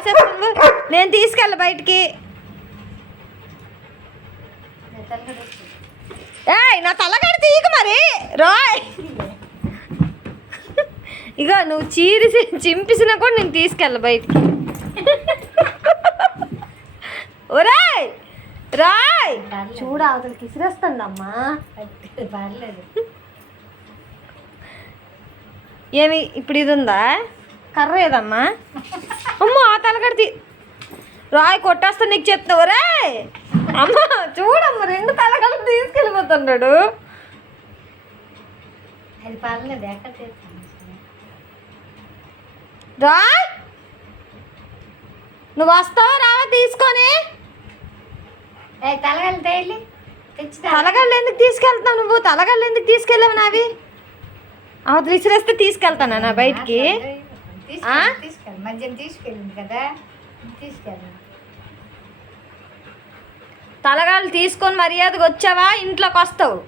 రాసేస్తుంది నేను తీసుకెళ్ళ బయటికి. ఏయ్ నా తలగడ తీయక మరి. రాయ్. ఇగో నువ్వు చీరిసి చింపిసినా కూడా నేను తీసుకెళ్ళ బయటికి. ఒరేయ్ రాయ్. చూడ అవతలకి ఇసిరేస్తుంది అమ్మా పర్లేదు ఏమి ఇప్పుడు ఇది ఉందా? కర్ర ఏదమ్మా? అమ్మో ఆ తలగడ తీ రాయ్ కొట్టేస్తా నీకు చెప్తావు రే అమ్మ చూడమ్మ రెండు తలగలు తీసుకెళ్ళిపోతున్నాడు. అది పర్లేదు ఎక్కడ చేస్తాను రాయ్! నువ్వు వస్తావా రావా తీసుకొని? ఏ తలగలు తేలి తెచ్చి తలగళ్ళు ఎందుకు తీసుకెళ్తావు నువ్వు? తలగళ్ళు ఎందుకు తీసుకెళ్ళావు నావి? అవతలు విసిరేస్తే తీసుకెళ్తానా నా బయటికి? తీసుకెళ్ళి మధ్యాహ్నం తీసుకెళ్ళింది కదా తీసుకెళ్ళి. తలగాళ్ళు తీసుకొని మర్యాదగా వచ్చావా? ఇంట్లోకి వస్తావు.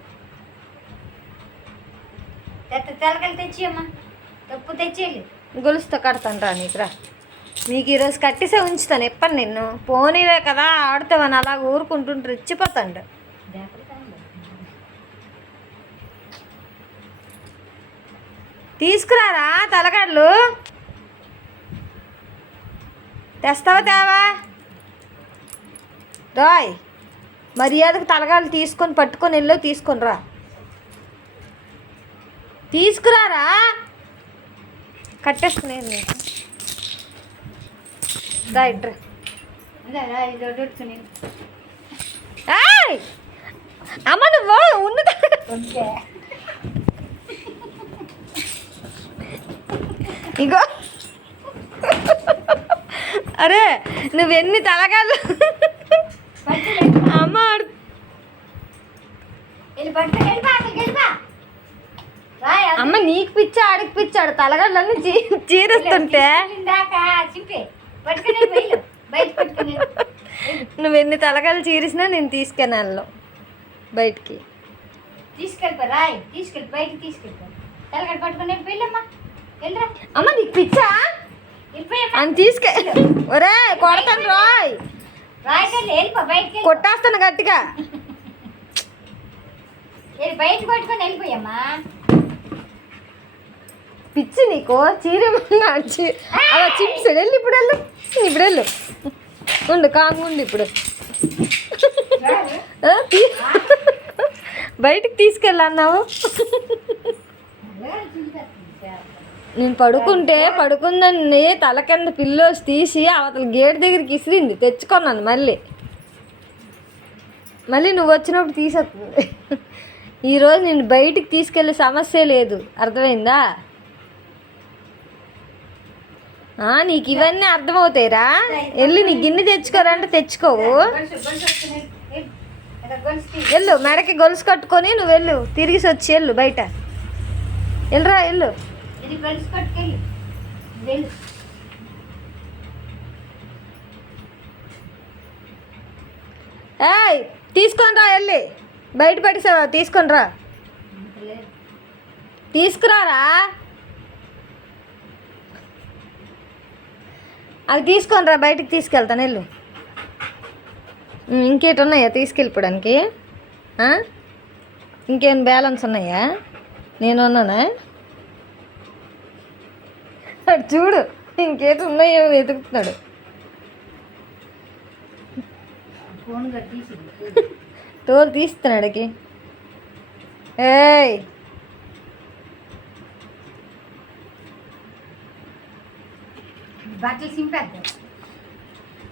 తలగలు తెచ్చి అమ్మా తప్పు తెచ్చేయాలి గొలుసుతో కడతాను రా నీకు రా. నీకు ఈరోజు కట్టేసే ఉంచుతాను ఎప్పటి నిన్ను? పోనీవే కదా ఆడుతావని అలా ఊరుకుంటుంటే రెచ్చిపోతాడు. తీసుకురారా తలగాళ్ళు తెస్తావా తేవా రాయ్ మర్యాదకు తలగాళ్ళు తీసుకొని పట్టుకొని వెళ్ళు తీసుకొని రా తీసుకురారా కట్టేస్తున్నాను నీకు రా ఇట్రా ఇది వడ్డుకుని ఏయ్! అమ్మ నువ్వు ఉన్నదా. ఇగో. అరే నువ్వెన్ని తలగాలు అమ్మ అమ్మ నీకు పిచ్చ ఆడికి పిచ్చాడు తలగాళ్ళని చీరుస్తుంటే. నువ్వు ఎన్ని తలగాలు చీరిసినా నేను తీసుకెళ్ళాను బయటికి. తీసుకెళ్ళిపో రాయ్. తీసుకెళ్ళి బయటికి తీసుకెళ్ళిపో. తలగడ పట్టుకుని వెళ్ళి వెళ్ళమ్మా వెళ్ళరా. అమ్మ నీకు పిచ్చా? అని తీసుకె ఒరే కొడతాను రాయ్. కొట్టేస్తాను గట్టిగా. పిచ్చి నీకు చీరమన్నా చీ- అలా చింపిసాడు వెళ్ళి ఇప్పుడు వెళ్ళు. ఇప్పుడు వెళ్ళు. ఉండు కాంగుండు ఇప్పుడు. బయటికి తీసుకెళ్ళన్నావు నేను పడుకుంటే పడుకుందని తల కింద పిల్లోస్ తీసి అవతల గేట్ దగ్గరికి ఇసిరింది. తెచ్చుకున్నాను మళ్ళీ. మళ్ళీ నువ్వు వచ్చినప్పుడు తీసేస్తుంది ఈరోజు నేను బయటికి తీసుకెళ్ళే సమస్య లేదు. అర్థమైందా? ఆ, నీకు ఇవన్నీ అర్థమవుతాయిరా? వెళ్ళి నీ గిన్నె తెచ్చుకోరంటే తెచ్చుకోవు. వెళ్ళు. వెళ్ళు మెడకి గొలుసు కట్టుకొని నువ్వు వెళ్ళు. తిరిగి వచ్చి వెళ్ళు బయట. వెళ్ళరా వెళ్ళు. గొలుసు పట్టుకెళ్ళి వెళ్ళు. ఏయ్ తీసుకొని రా వెళ్ళి. బయట పట్టేసావా? తీసుకొని రా. తీసుకురారా? అవి తీసుకొని రా బయటికి తీసుకెళ్తాను వెళ్ళు. ఇంకేటి ఉన్నాయా తీసుకెళ్ళిపోవడానికి? ఇంకేం బ్యాలెన్స్ ఉన్నాయా? నేను ఉన్నానా? అటు చూడు. ఇంకేటి ఉన్నాయో వెతుకుతున్నాడు తోలు తీస్తున్నాడుకి ఏయ్!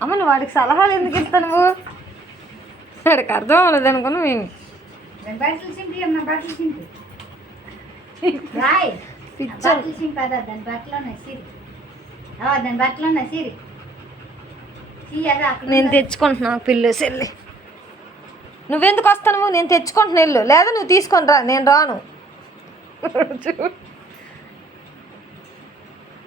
అమ్మ నువ్వు వాడికి సలహాలు ఎందుకు ఇస్తావు నువ్వు? వాడికి అర్థం అవ్వలేదు అనుకున్నా మేము దాని బట్టలు సింపి అమ్మ బట్టలు సింపి రాయ్ పిచ్చ బట్టలు సింపదా దాని బట్టలు ఉన్నాయి సిరి. ఆ, దాని సిరి నేను తెచ్చుకుంటున్నా పిల్లు సెల్లి. నువ్వెందుకు వస్తావు నేను తెచ్చుకుంటున్నా వెళ్ళు. లేదా నువ్వు తీసుకొని రా. నేను రాను.